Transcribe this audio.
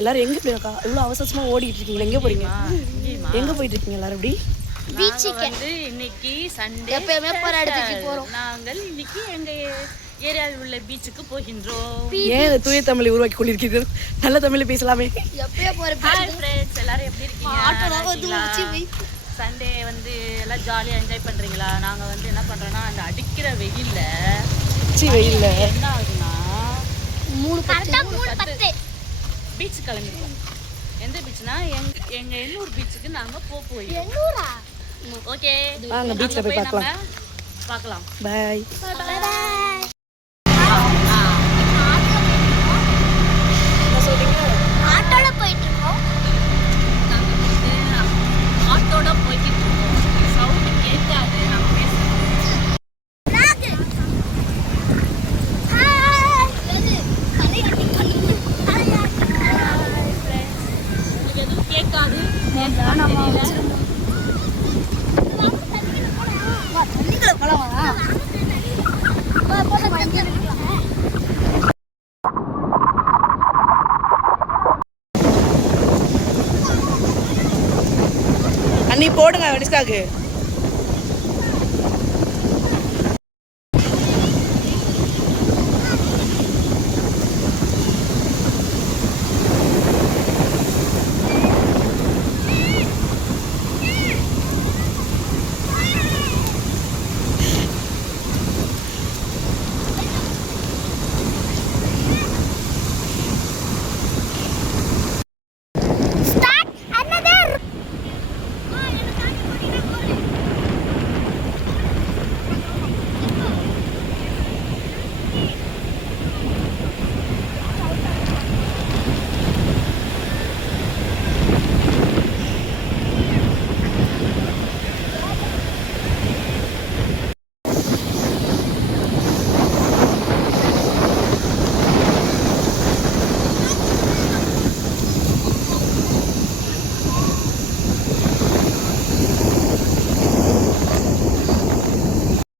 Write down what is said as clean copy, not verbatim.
எல்லாரும் எங்க போயிருக்கா? இவ்வளவு அவசரமா ஓடிட்டு இருக்கீங்க? எங்க போறீங்க? எங்க போயிட்டு இருக்கீங்க எல்லாரும்? எப்படி பீச்சுக்கு வந்து இன்னைக்கு சண்டே எப்பயுமே போற இடத்துக்கு போறோம். நாங்கள் இன்னைக்கு எங்க ஏரியாவில் உள்ள பீச்சுக்கு போகின்றோம். ஏன் தூய தமிழை உருவாக்கி கொண்டிருக்கீர்கள்? நல்ல தமிழ் பேசலாமே. எப்பயே போற ஹாய் ஃப்ரெண்ட்ஸ், எல்லாரும் எப்படி இருக்கீங்க? சண்டே வந்து எல்லாம் ஜாலியாக என்ஜாய் பண்ணுறீங்களா? நாங்கள் வந்து என்ன பண்ணுறோன்னா அந்த அடிக்கிற வெயில்ல என்ன ஆகுதுன்னா 3:10 பீச் கிளம்பிடுவோம். எந்த பீச்னா எங்க எண்ணூர் பீச்சுக்கு நாங்க போய் ஓகே வாங்க பீச்ல போய் பார்க்கலாம். பை. ஆட்டோல போயிட்டு இருக்கோம். நாங்க வந்து ஆட்டோட போய்கிட்டு இருக்கோம். சவுண்ட் கேட்காது நம்ம பேசுறது. உங்களுக்கு எதுவும் கேட்காது. அண்ணி போடுங்க வெடிஸ்காக்கு.